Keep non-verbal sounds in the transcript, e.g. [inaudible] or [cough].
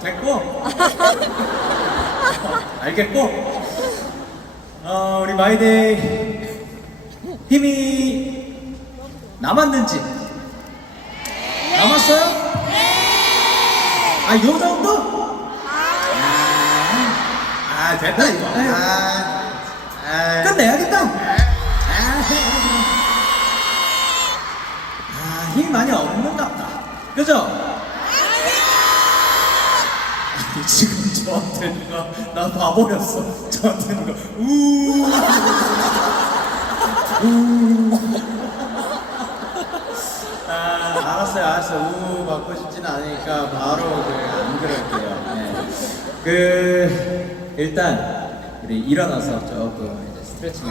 됐고? [laughs] 알겠고? 어, 우리 마이데이 힘이 남았는지. 남았어요? 아요 정도? 아, 아 됐다 이거. 아, 아, 끝내야겠다. 아 힘이 많이 없는갑다. 그죠? 지금 저한테 누가 나 봐버렸어. 저한테 누가 우. 아, 알았어요, 알았어요. 우 받고 싶진 않으니까 바로 그안 그럴게요. 네. 그 일단 우리 일어나서 조금 이제 스트레칭을